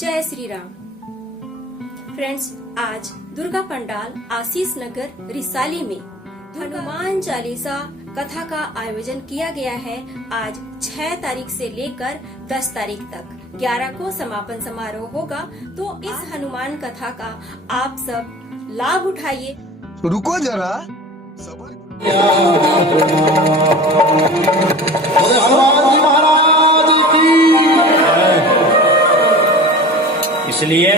जय श्री राम। फ्रेंड्स, आज दुर्गा पंडाल आशीष नगर रिसाली में हनुमान चालीसा कथा का आयोजन किया गया है। आज 6 तारीख से लेकर 10 तारीख तक 11 को समापन समारोह होगा। तो इस हनुमान कथा का आप सब लाभ उठाइए। रुको जरा हनुमान जी महाराज की। इसलिए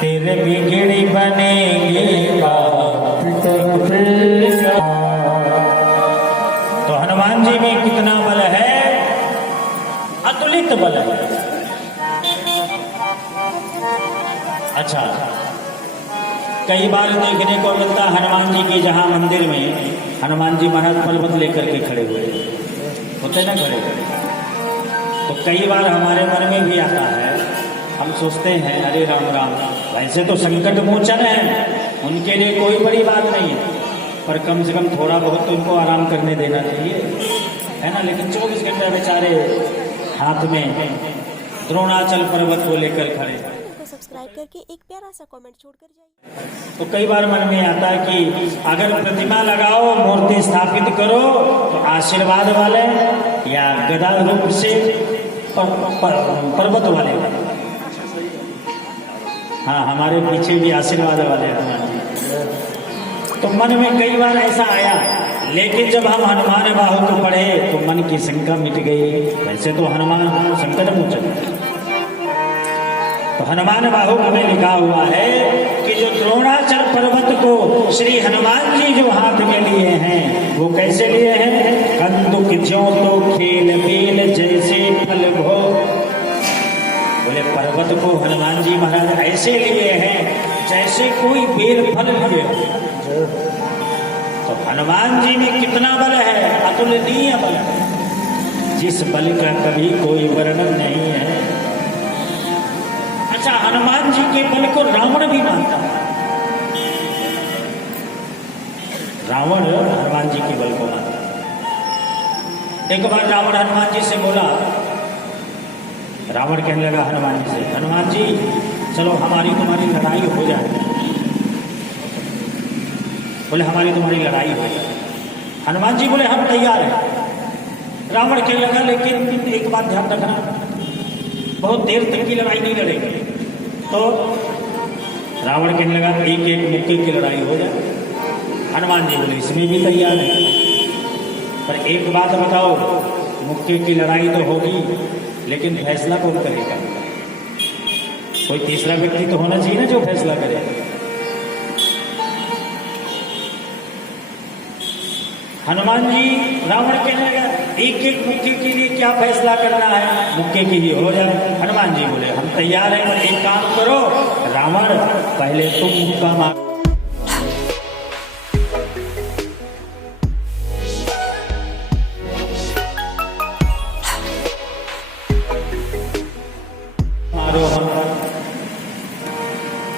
तेरे बिगड़ी बनेगी तो हनुमान जी में कितना बल है, अतुलित बल है। अच्छा, कई बार देखने को मिलता हनुमान जी की जहां मंदिर में हनुमान जी महाराज पर्वत लेकर के खड़े हुए होते ना, खड़े तो कई बार हमारे मन में भी आता है, हम सोचते हैं अरे राम राम, वैसे तो संकट मोचन है, उनके लिए कोई बड़ी बात नहीं है, पर कम से कम थोड़ा बहुत तो उनको आराम करने देना चाहिए, है ना। लेकिन 24 घंटे बेचारे हाथ में द्रोणाचल पर्वत को लेकर खड़े। सब्सक्राइब करके एक प्यारा सा कमेंट छोड़कर जाइए। तो कई बार मन में आता है कि अगर प्रतिमा लगाओ, मूर्ति स्थापित करो तो आशीर्वाद वाले या गदा रूप से पर्वत वाले। हाँ, हमारे पीछे भी आशीर्वाद वाले हनुमान जी। तो मन में कई बार ऐसा आया, लेकिन जब हम हनुमान बाहु को पढ़े तो मन की शंका मिट गई। वैसे तो हनुमान संकट मोचन, तो हनुमान बाहु में लिखा हुआ है कि जो द्रोणाचल पर्वत को श्री हनुमान जी जो हाथ में लिए हैं, वो कैसे लिए हैं? कंदुक ज्यों तो खेल बेल जैसे फल भो। बोले पर्वत को हनुमान जी महाराज ऐसे लिए हैं जैसे कोई बेल फल लिए। तो हनुमान जी में कितना बल है, अतुलनीय बल है, जिस बल का कभी कोई वर्णन नहीं है। अच्छा, हनुमान जी के बल को रावण भी मानता है। रावण हनुमान जी के बल को मानता है। एक बार रावण हनुमान जी से बोला, रावण कहने लगा हनुमान जी से, हनुमान जी चलो हमारी तुम्हारी लड़ाई हो जाए। बोले हमारी तुम्हारी लड़ाई हो जाए। हनुमान जी बोले हम तैयार हैं। रावण कहने लगा लेकिन एक बात ध्यान रखना, बहुत देर तक की लड़ाई नहीं लड़ेगी। तो रावण कहने लगा एक एक मुक्के की लड़ाई हो जाए। हनुमान जी बोले इसमें भी तैयार है, पर एक बात बताओ, मुक्के की लड़ाई तो होगी, लेकिन फैसला कौन करेगा? कोई तीसरा व्यक्ति तो होना चाहिए ना जो फैसला करे। हनुमान जी, रावण कहने लगा एक एक मुक्के के लिए क्या फैसला करना है, मुक्के की ही हो जाए। हनुमान जी बोले हम तैयार हैं, पर एक काम करो रावण, पहले तुम मुक्का मारो।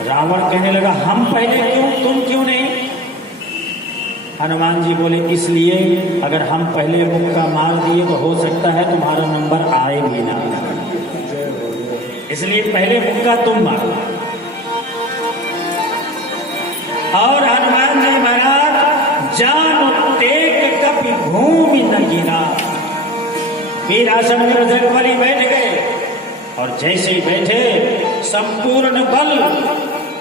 रावण कहने लगा हम पहले क्यों, तुम क्यों नहीं? हनुमान जी बोले इसलिए अगर हम पहले मुक्का मार दिए तो हो सकता है तुम्हारा नंबर आए भी ना, इसलिए पहले मुक्का तुम मारो। और हनुमान जी महाराज जान टेक कपि भूमि न गिरा, वीरासन में जगबली बैठ गए, और जैसे ही बैठे संपूर्ण बल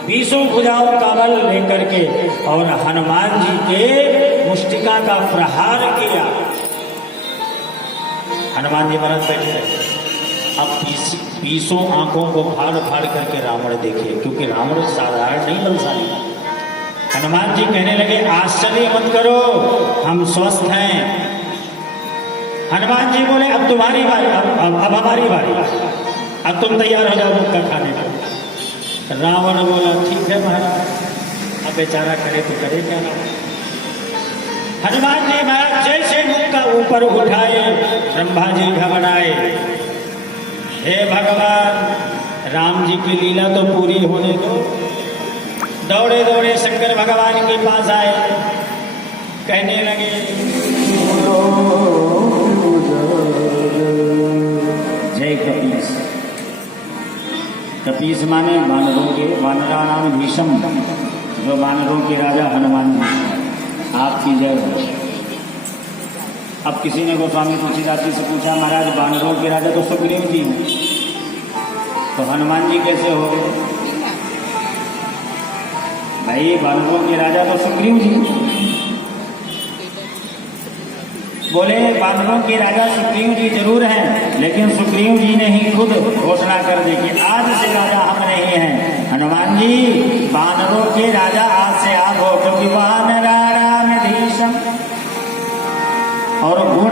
20 भुजाओं का बल लेकर के और हनुमान जी के मुष्टिका का प्रहार किया। हनुमान जी महाराज बैठे रहे। अब 20 आंखों को फाड़ फाड़ करके रावण देखे, क्योंकि रावण साधारण नहीं बलशाली। हनुमान जी कहने लगे आश्चर्य मत करो, हम स्वस्थ हैं। हनुमान जी बोले अब तुम्हारी बारी, अब हमारी बारी, अब तुम तैयार हो जाओ मुक्का खाने का। रावण बोला ठीक है महाराज, अब बेचारा करे तो करे क्या। हनुमान जी महाराज जैसे मुक्का ऊपर उठाए, ब्रह्मा जी घबराए, हे भगवान राम जी की लीला तो पूरी होने दो। दौड़े दौड़े शंकर भगवान के पास आए, कहने लगे कपीस माने वानरों के वानराणाम भीषम, जो वानरों के राजा हनुमान जी, आपकी जय हो। अब किसी ने गोस्वामी तुलसीदास जी से पूछा, महाराज वानरों के राजा तो सुग्रीव जी हैं, तो हनुमान जी कैसे हो गए? भाई वानरों के राजा तो सुग्रीव जी। बोले वानरों के राजा सुग्रीव जी जरूर हैं, लेकिन सुग्रीव जी ने ही खुद घोषणा कर दी कि आज से राजा हम नहीं हैं, हनुमान जी वानरों के राजा आज से आप हो, क्योंकि वानराणाम धीशम। और गुण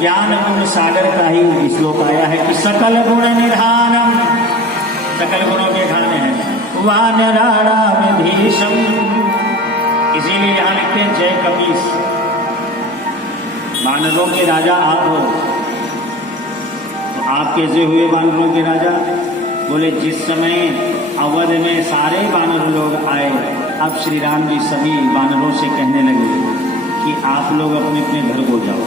ज्ञान गुण सागर का ही श्लोक आया है कि सकल गुण निधानम, सकल गुणों के खाने हैं वानराणाम धीशम। इसीलिए यहां लिखते हैं जय कपीस, वानरों के राजा आप हो। तो आप कैसे हुए वानरों के राजा? बोले जिस समय अवध में सारे वानर लोग आए, अब श्री राम जी सभी वानरों से कहने लगे कि आप लोग अपने अपने घर को जाओ,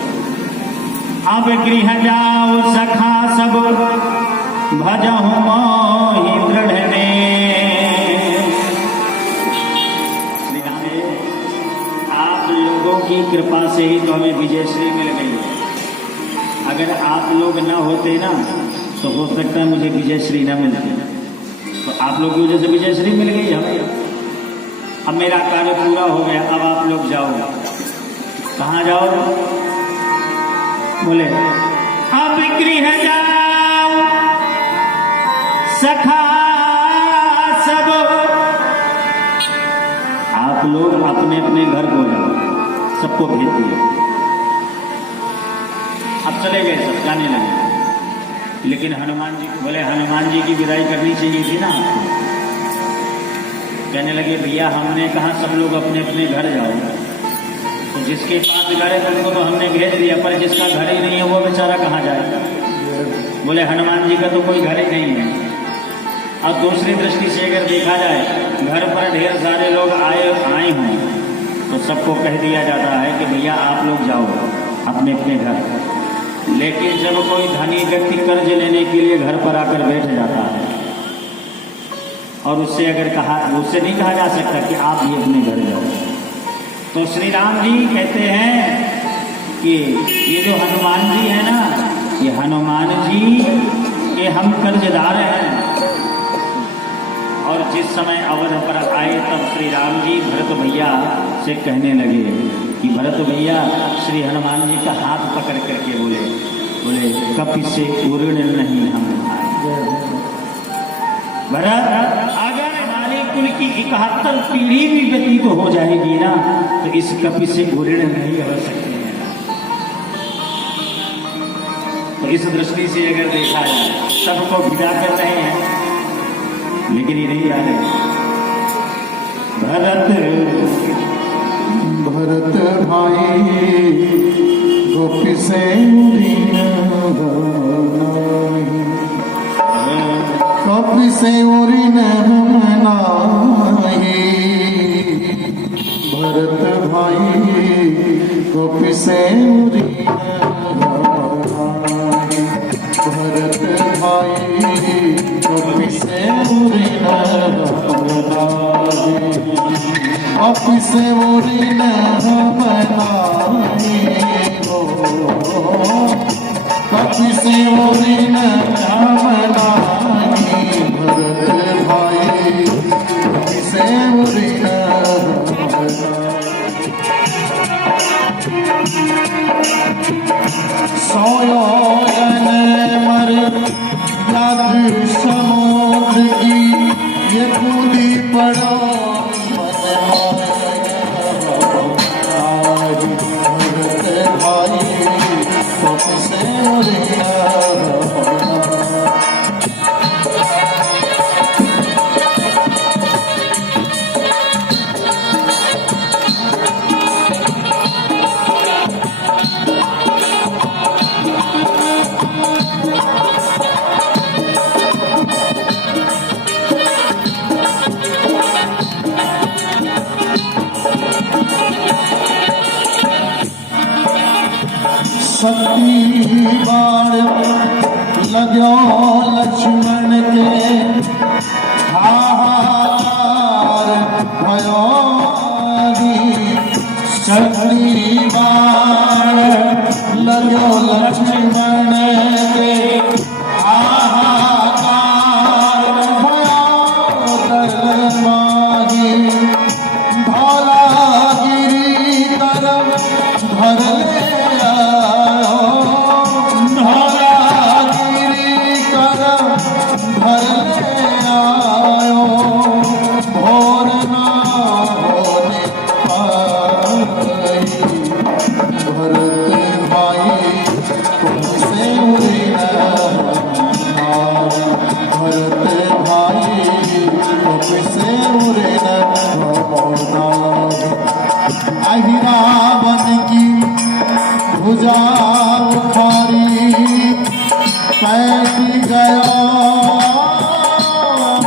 अब गृह जाओ सखा सब भजहु मोहि दृढ़ ने। श्री राम आप लोगों की कृपा से ही तो हमें विजयश्री मिल गई। अगर आप लोग न होते ना तो हो सकता है मुझे विजयश्री न मिलती, तो आप लोग की वजह से विजयश्री मिल गई हमें। अब मेरा कार्य पूरा हो गया, अब आप लोग जाओ। कहाँ जाओ? बोले अब गृह जाओ सखा सब, आप लोग अपने अपने घर को जाओ, सबको भेज दिए। अब चले गए, सब जाने लगे। लेकिन हनुमान जी बोले हनुमान जी की विदाई करनी चाहिए थी ना। कहने लगे भैया हमने कहा सब लोग अपने अपने घर जाओ, तो जिसके पास घर है उनको तो हमने भेज दिया, पर जिसका घर ही नहीं है वो बेचारा कहाँ जाएगा? बोले हनुमान जी का तो कोई घर ही नहीं है। अब दूसरी दृष्टि से अगर देखा जाए, घर पर ढेर सारे लोग आए हों तो सबको कह दिया जाता है कि भैया आप लोग जाओ अपने अपने घर। लेकिन जब कोई धनी व्यक्ति कर्ज लेने के लिए घर पर आकर बैठ जाता है और उससे नहीं कहा जा सकता कि आप भी अपने घर जाओ, तो श्री राम जी कहते हैं कि ये जो हनुमान जी है ना, ये हनुमान जी के हम कर्जदार हैं। और जिस समय अवध पर आए तब श्री राम जी भरत भैया से कहने लगे कि भरत भैया श्री हनुमान जी का हाथ पकड़ करके बोले कपि से पूर्ण नहीं हम आए। भरत अगर हमारे कुल की 71 पीढ़ी भी व्यतीत हो जाएगी ना तो इस कपि से पूर्ण नहीं हो सकते हैं। तो इस दृष्टि से अगर देखा जाए सबको विदा कर रहे हैं, लेकिन ये नहीं याद है भरत भाई गोपी से कपि से उरी नहीं, भरत भाई गोपी से उरी भरत भाई गोपी से उरी कपि से उरी कपि से उरी भरत भाई कपि से उरी सोयो मर व्याघ्र समुद्र की ये कूदी पड़ो भरत भाई कपि से शक्ति बाण लगो लक्ष्मण के लक्ष्मण के हाहाकार भयातर माही धौला गिरी तरफ भर ले आयो धौला गिरी तरफ भर ले आयो भोर ना होने पाई भरत भाई तुमसे उड़ी न भरत भाई तुमसे उड़े न अहिरावन की भुजा उखारी पैठ गया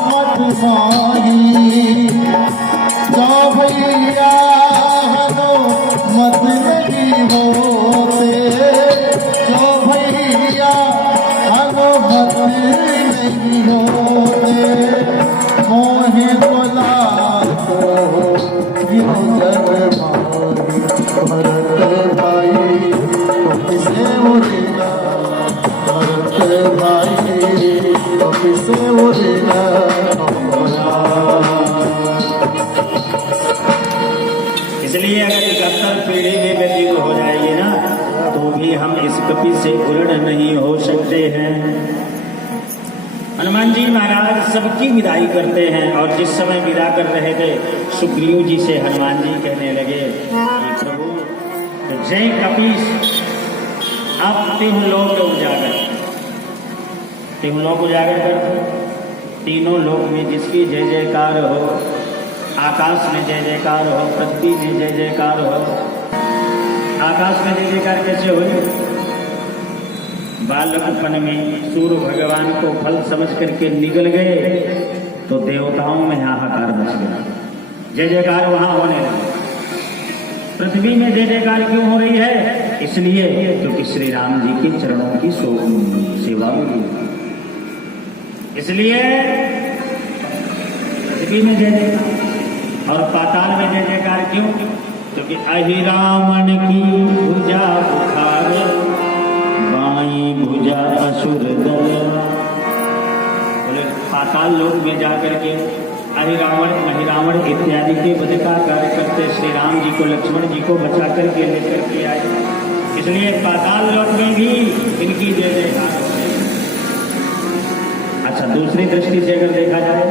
मठ माही जो भैया हनो मत नहीं होते जो भैया हनो मत नहीं होते मोहे बोला तो जग भाई भरत भाई तुमसे उड़ेगा भरत भाई तुमसे उड़ेगा इसलिए अगर 71 पीढ़ी में व्यतीत हो जाएगी ना तो भी हम इस कपि से पूर्ण नहीं हो सकते हैं। हनुमान जी महाराज सबकी विदाई करते हैं और जिस समय विदा कर रहे थे सुग्रीव जी से हनुमान जी कहने लगे कि प्रभु तो जय कपीस आप तीनों लोग उजागर कर तीनों लोक में जिसकी जय जयकार हो आकाश में जय जयकार हो पृथ्वी में जय जयकार हो। आकाश में जय जयकार कैसे हो? बालकपन में सूर्य भगवान को फल समझ करके निगल गए तो देवताओं में हाहाकार मच गया, जय जयकार वहां होने लगी। पृथ्वी में जय जयकार क्यों हो रही है? इसलिए क्योंकि श्री राम जी के चरणों की सेवा हो रही है, इसलिए पृथ्वी में जय जयकार। और पाताल में जय जयकार क्यों? क्योंकि अहिरावण की भुजा उखार बाई भुजा असुर दल। बोले पाताल लोक में जाकर के अहिरावण महिरावण इत्यादि के वध का कार्य करते श्री राम जी को लक्ष्मण जी को बचा करके लेकर के आए, इसलिए पाताल लोक में भी इनकी जय जयकार। अच्छा, दूसरी दृष्टि से अगर देखा जाए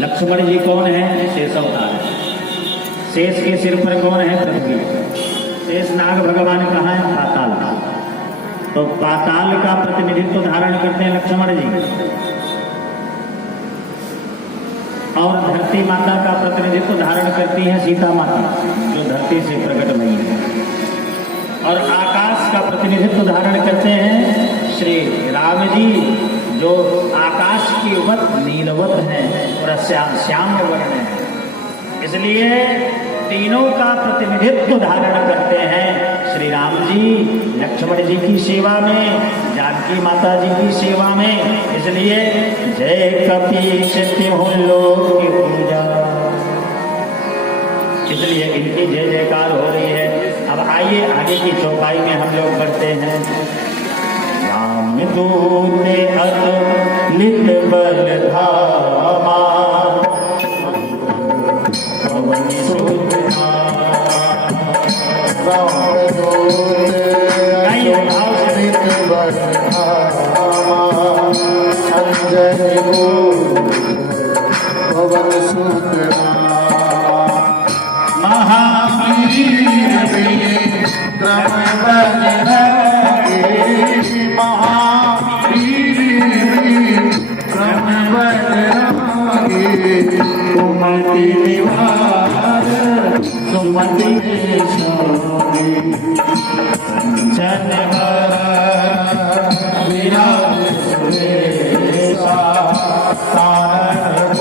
लक्ष्मण जी कौन है? शेष अवतार। शेष के सिर पर कौन है? पृथ्वी। शेष नाग भगवान कहाँ है? पाताल। तो पाताल का प्रतिनिधित्व धारण करते हैं लक्ष्मण जी और धरती माता का प्रतिनिधित्व धारण करती है सीता माता जो धरती से प्रकट हुई है, और आकाश का प्रतिनिधित्व धारण करते हैं श्री राम जी जो आकाश की वत नीलवत है और श्याम्य वर्ण है, इसलिए तीनों का प्रतिनिधित्व धारण करते हैं श्री राम जी लक्ष्मण जी की सेवा में, जानकी माता जी की सेवा में। इसलिए जय कपीश तिहुँ लोक की पूजा, इसलिए इनकी जय जयकार हो रही है। अब आइए आगे की चौपाई में हम लोग बढ़ते हैं। राम दूते अतुलित बल धामा पवन सुत पवन सुत महावीर क्रम कुमति निवार सुमति स्वामी चन विराज सुरेशा तारण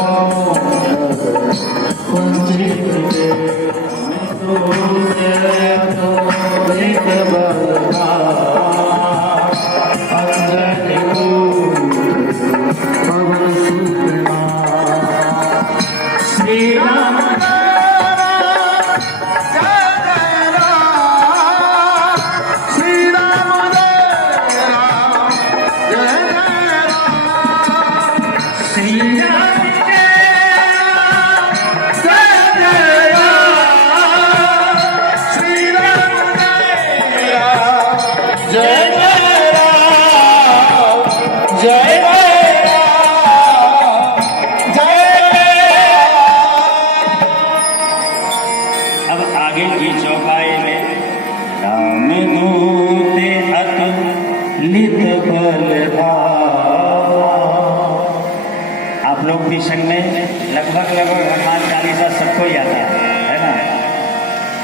कुंजित चौपाई में राम दूत अतुलित बल भावा। आप लोग भी संग में लगभग हनुमान चालीसा सबको ही आता है ना,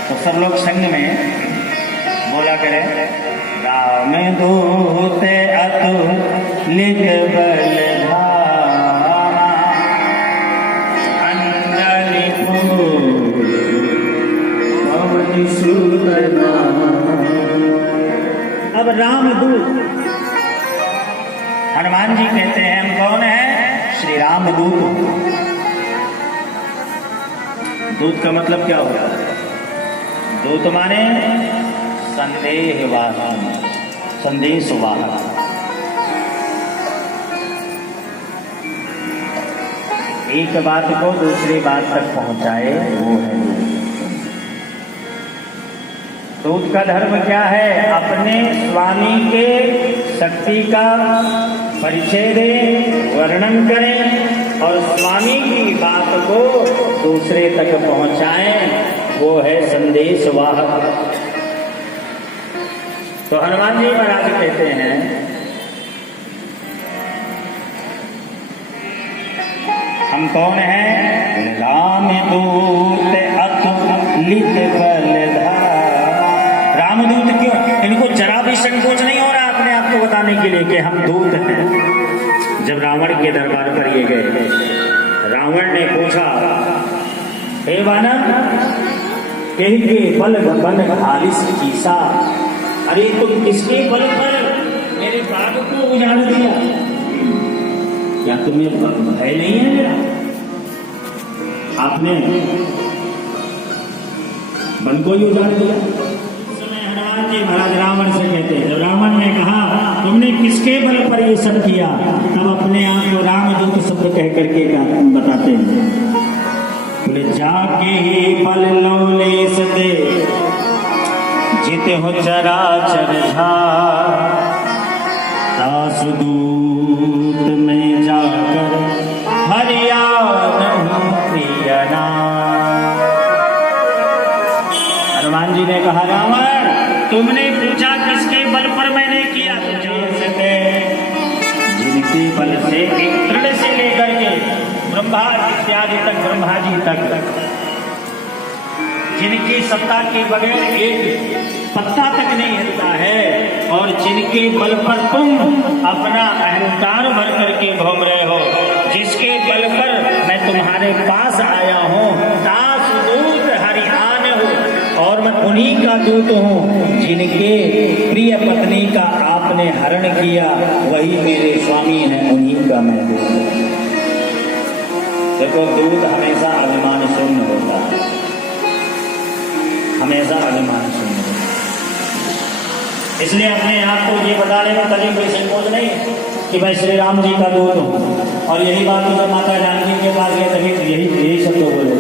तो सब लोग संग में बोला करें, राम दूत अतुलित बल भावा, अंजलि फूल पवन सुत नामा। अब रामदूत हनुमान जी कहते हैं हम कौन है? श्री रामदूत। दूत का मतलब क्या होता है? दूत माने संदेशवाहक, संदेशवाहक। एक बात को दूसरी बात तक पहुंचाए वो है दूत का धर्म। क्या है? अपने स्वामी के शक्ति का परिचय दे, वर्णन करें और स्वामी की बात को दूसरे तक पहुंचाएं, वो है संदेशवाहक। तो हनुमान जी महाराज कहते हैं हम कौन हैं? रामदूत अतुलित बलधामा। रामदूत क्यों? इनको जरा भी संकोच नहीं हो रहा अपने आप को बताने के लिए कि हम दूत हैं। जब रावण के दरबार पर ये गए, रावण ने पूछा, हे वानर, कहीं के बल बन हारिस कीसा, अरे तुम किसके बल पर मेरे बाग को उजाड़ दिया? क्या तुम्हें भय नहीं है मेरा? आपने बल को ही उजाड़ दिया। हनुमान जी महाराज रावण से कहते हैं, जब रावण ने कहा तुमने किसके बल पर ये सब किया, तब अपने आप को रामदूत शब्द कह करके बताते हैं, बोले जाके ही बल लौलेस दे जित हो चराचर झार, दासदूत में जाकर हरियाणा प्रियना। हनुमान जी ने कहा, रावण तुमने पूछा किसके बल पर मैंने किया? जिनके बल से एक तृण से लेकर के ब्रह्मा इत्यादि तक, ब्रह्मा जी तक, जिनकी सत्ता के बगैर एक पत्ता तक नहीं हिलता है, और जिनके बल पर तुम अपना अहंकार भर करके घूम रहे हो, जिसके बल पर मैं तुम्हारे पास आया हूँ, दासदूत हरियाण हूँ, और मैं उन्हीं का दूत हूँ जिनके प्रिय पत्नी का आपने हरण किया, वही मेरे स्वामी हैं, उन्हीं का मैं दूत हूँ। देखो, दूत हमेशा अभिमान शून्य होता है, हमेशा अभिमान शून्य होता है। इसलिए अपने आप को ये बताने में कभी कोई संकोच नहीं कि मैं श्री राम जी का दूत हूँ। और यही बात जब माता जानकी के पास गए तभी यही शब्द बोले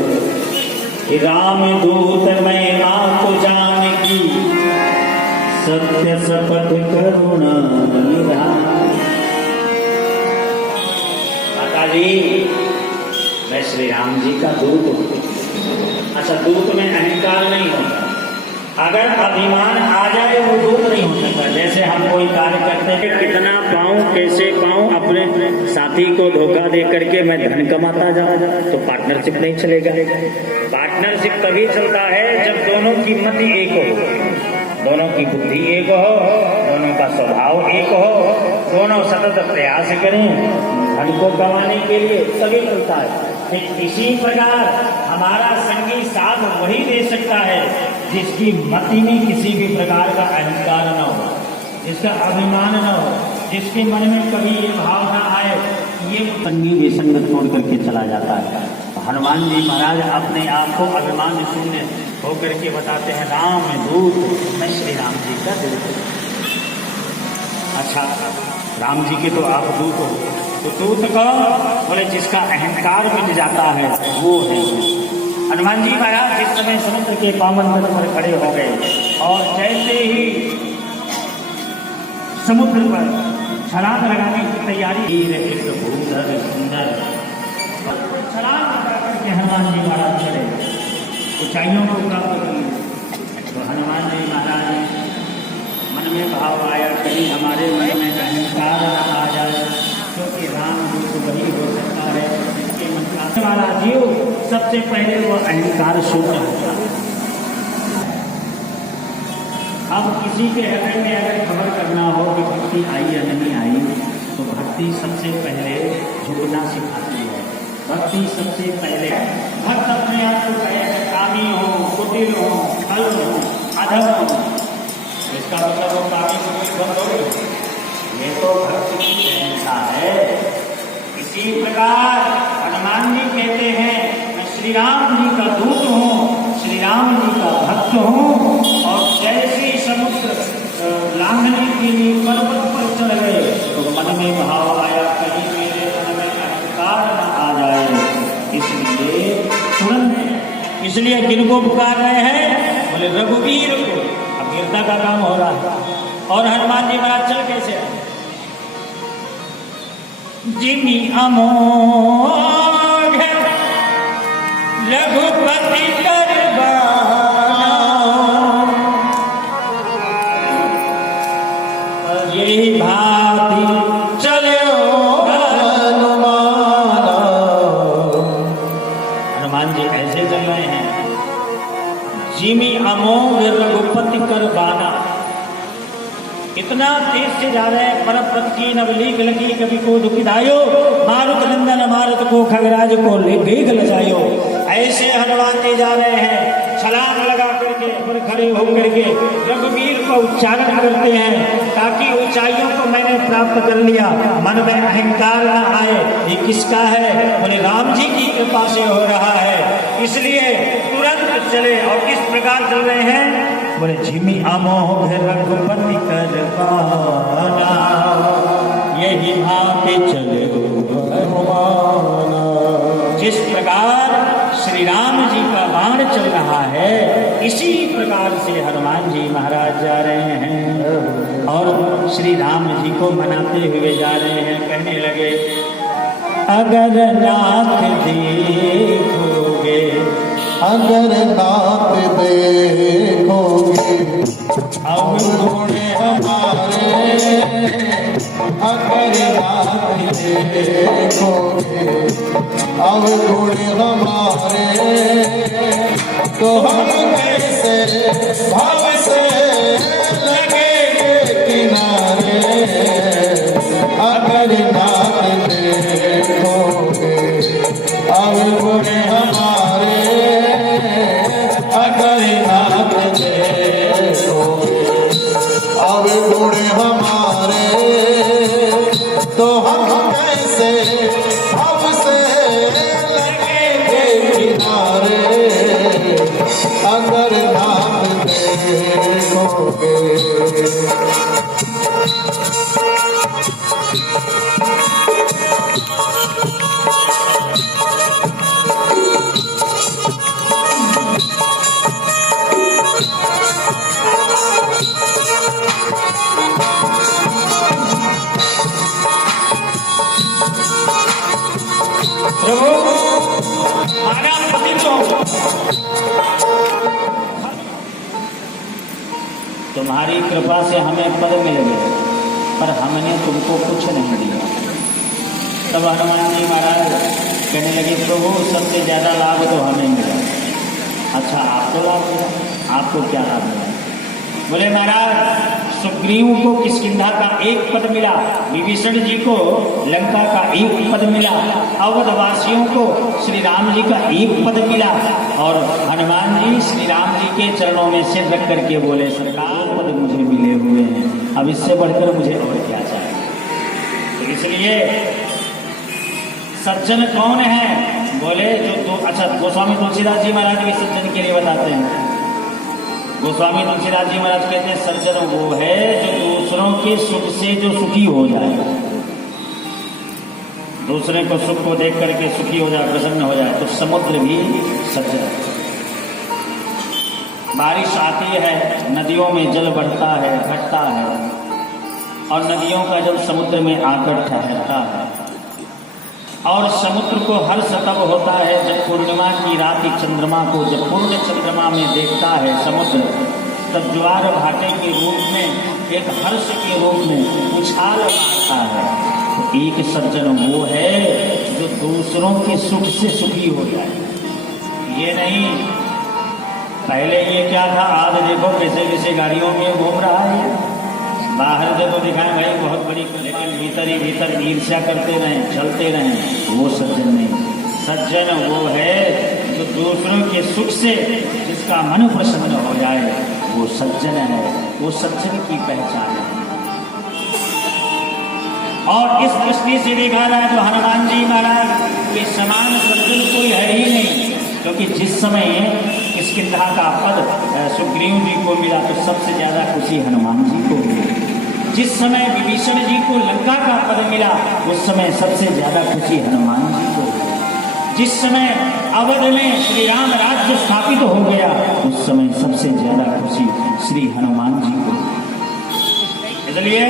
कि राम दूत मैं आपको जान की सत्य शपथ करुणा निधान। माता जी, मैं श्री राम जी का दूत हूँ। अच्छा, दूत में अहंकार नहीं होता, अगर अभिमान आ जाए वो दूत नहीं हो सकता। जैसे हम कोई कार्य करते हैं, कितना पाऊं, कैसे पाऊं, अपने साथी को धोखा दे करके मैं धन कमाता जाऊं, तो पार्टनरशिप नहीं चलेगा। पार्टनरशिप तभी चलता है जब दोनों की मति एक हो, दोनों की बुद्धि एक हो, दोनों का स्वभाव एक हो, दोनों सतत प्रयास करें धन को कमाने के लिए, तभी चलता है। इसी प्रकार हमारा संगी साथ वही दे सकता है जिसकी मति में किसी भी प्रकार का अहंकार न हो, जिसका अभिमान न हो, जिसके मन में कभी ये भाव न आए ये संगी विसंगत छोड़ करके चला जाता है। हनुमान जी महाराज अपने आप को अभिमान शून्य होकर के बताते हैं, राम दूत मैं श्री राम जी का दूत। अच्छा, राम जी के तो आप दूत हो, तो दूत का बोले जिसका अहंकार मिट जाता है वो है। हनुमान जी महाराज जिस समय समुद्र के पावन तट पर खड़े हो गए और जैसे ही समुद्र पर छलांग लगाने की तैयारी, भूधर सुंदर छलांग लगा करके हनुमान जी महाराज चढ़े, ऊंचाइयों को प्राप्त कर लिए। वाला जीव सबसे पहले वो अहंकार शून्य होता है। अब किसी के हृदय में अगर खबर करना हो कि भक्ति आई या नहीं आई, तो भक्ति सबसे पहले झुकना सिखाती है। भक्ति सबसे पहले भक्त अपने आप को कहे कामी हो, कुटिल हो, छल हो, अधम हो, इसका मतलब वो कामी कुटिल बंद हो गए। ये तो भक्ति की अहिंसा है। इसी प्रकार हनुमान जी कहते हैं मैं श्री राम जी का दूत हूँ, श्री राम जी का भक्त हूँ, और जैसे समुद्र लांघने के लिए पर्वत पर चढ़ गए तो मन में भाव आया कहीं मेरे मन में अहंकार न आ जाए, इसलिए तुरंत, इसलिए किनको पुकार रहे हैं? बोले रघुवीर को। अब वीरता का काम हो रहा है। और हनुमान जी महाराज चल कैसे आए? जिमी अमोघ रघुपति करबाना, यही भांति चलो हनुमान। हनुमान जी ऐसे चल रहे हैं, जिमी अमोघ रघुपति करबाना, इतना तेज से जा रहे हैं। परपत की नवलीक लगी कवि को दुखिदायो, मारुत नंदन मारुत को खगराज को ले भेग लजायो। ऐसे हनुमान जी जा रहे हैं, छलांग लगा करके पर खड़े होकर के रघुवीर को उच्चारण करते हैं, ताकि ऊंचाइयों को मैंने प्राप्त कर लिया, मन में अहंकार न आए। ये किसका है? बोले राम जी की कृपा से हो रहा है, इसलिए तुरंत चले। और किस प्रकार चल रहे हैं? बोले झिमी अमोघ रघुपति करबाना, यही भांति चले हनुमान। जिस प्रकार श्री राम जी का बाण चल रहा है, इसी प्रकार से हनुमान जी महाराज जा रहे हैं और श्री राम जी को मनाते हुए जा रहे हैं। कहने लगे अगर नाथ देखोगे, अगर नाथ देखोगे अवगुण हमारे, अगर नाथ देखोगे अवगुण हमारे, तो हम कैसे भाव से लगेंगे किनारे। अगर नाथ देखोगे अवगुण हमारे, अगर नाथ देखोगे अवगुण हमारे, तो हम कैसे अब से लगेंगे किनारे। अगर नाथ देखोगे। प्रभु हमारा पति तो तुम्हारी कृपा से हमें पद मिल गए, पर हमने तुमको कुछ नहीं दिया। तब हनुमान जी महाराज कहने लगे प्रभु सबसे ज्यादा लाभ तो हमें मिला। अच्छा आपको लाभ मिला? आपको क्या लाभ मिला? बोले महाराज सुग्रीव को किष्किंधा का एक पद मिला, विभीषण जी को लंका का एक पद मिला, अवध वासियों को श्री राम जी का एक पद मिला, और हनुमान जी श्री राम जी के चरणों में सिर रख करके बोले सरकार पद मुझे मिले हुए हैं, अब इससे बढ़कर मुझे और क्या चाहिए। तो इसलिए सज्जन कौन है? बोले जो अच्छा गोस्वामी तुलसीदास जी महाराज भी सज्जन के लिए बताते हैं। गोस्वामी तुलसीदास जी महाराज कहते हैं सज्जन वो है जो दूसरों के सुख से जो सुखी हो जाए, दूसरे को सुख को देख करके सुखी हो जाए, प्रसन्न हो जाए, तो समुद्र भी सज्जन। बारिश आती है, नदियों में जल बढ़ता है, घटता है, और नदियों का जल समुद्र में आकर ठहरता है। और समुद्र को हर्ष तब होता है जब पूर्णिमा की रात चंद्रमा को जब पूर्ण चंद्रमा में देखता है समुद्र, तब ज्वार भाटे के रूप में एक हर्ष के रूप में उछाल मारता है। एक सज्जन वो है जो दूसरों के सुख से सुखी हो जाए। ये नहीं पहले ये क्या था, आज देखो कैसे कैसे गाड़ियों में घूम रहा है, बाहर से तो दिखाएं भाई बहुत बड़ी, लेकिन भीतर ही भीतर ईर्ष्या करते रहें, चलते रहें। वो सज्जन नहीं, सज्जन वो है जो दूसरों के सुख से जिसका मन प्रसन्न हो जाए, वो सज्जन है, वो सज्जन की पहचान है। और इस दृष्टि से देखा जाए तो हनुमान जी महाराज के समान सज्जन कोई है ही नहीं, क्योंकि जिस समय किष्किंधा का पद सुग्रीव जी को मिला तो सबसे ज्यादा खुशी हनुमान जी को मिली। जिस समय विभीषण जी को लंका का पद मिला उस समय सबसे ज्यादा खुशी हनुमान जी को मिली। जिस समय अवध में श्री राम राज्य स्थापित हो गया उस समय सबसे ज्यादा खुशी श्री हनुमान जी को। इसलिए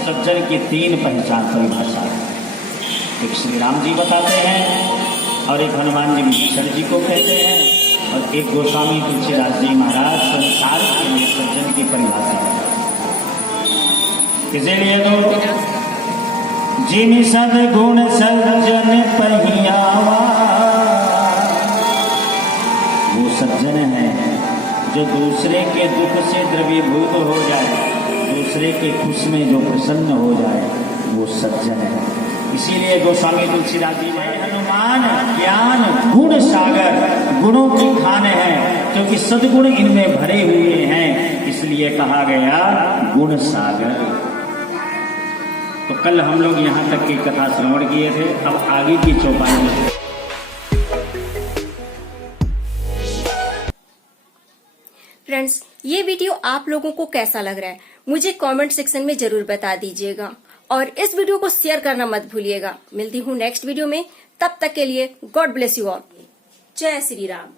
सज्जन की तीन पहचान परिभाषा है, एक श्री राम जी बताते हैं और एक हनुमान जी विभीषण जी को कहते हैं और एक गोस्वामी तुलसीदास जी महाराज संसार के लिए सज्जन की परिभाषा है। इसीलिए तो जिन सद्गुण सज्जन पहियावा, वो सज्जन है जो दूसरे के दुख से द्रवीभूत हो जाए, दूसरे के खुश में जो प्रसन्न हो जाए, वो सज्जन है। इसीलिए गोस्वामी तुलसीदास जी में हनुमान ज्ञान गुण सागर, गुणों की खान है, क्योंकि सद्गुण इनमें भरे हुए हैं, इसलिए कहा गया गुण सागर। तो कल हम लोग यहाँ तक की कथा श्रवण किए थे, अब आगे की चौपाई में। फ्रेंड्स, ये वीडियो आप लोगों को कैसा लग रहा है मुझे कमेंट सेक्शन में जरूर बता दीजिएगा और इस वीडियो को शेयर करना मत भूलिएगा। मिलती हूँ नेक्स्ट वीडियो में, तब तक के लिए गॉड ब्लेस यू ऑल। जय श्री राम।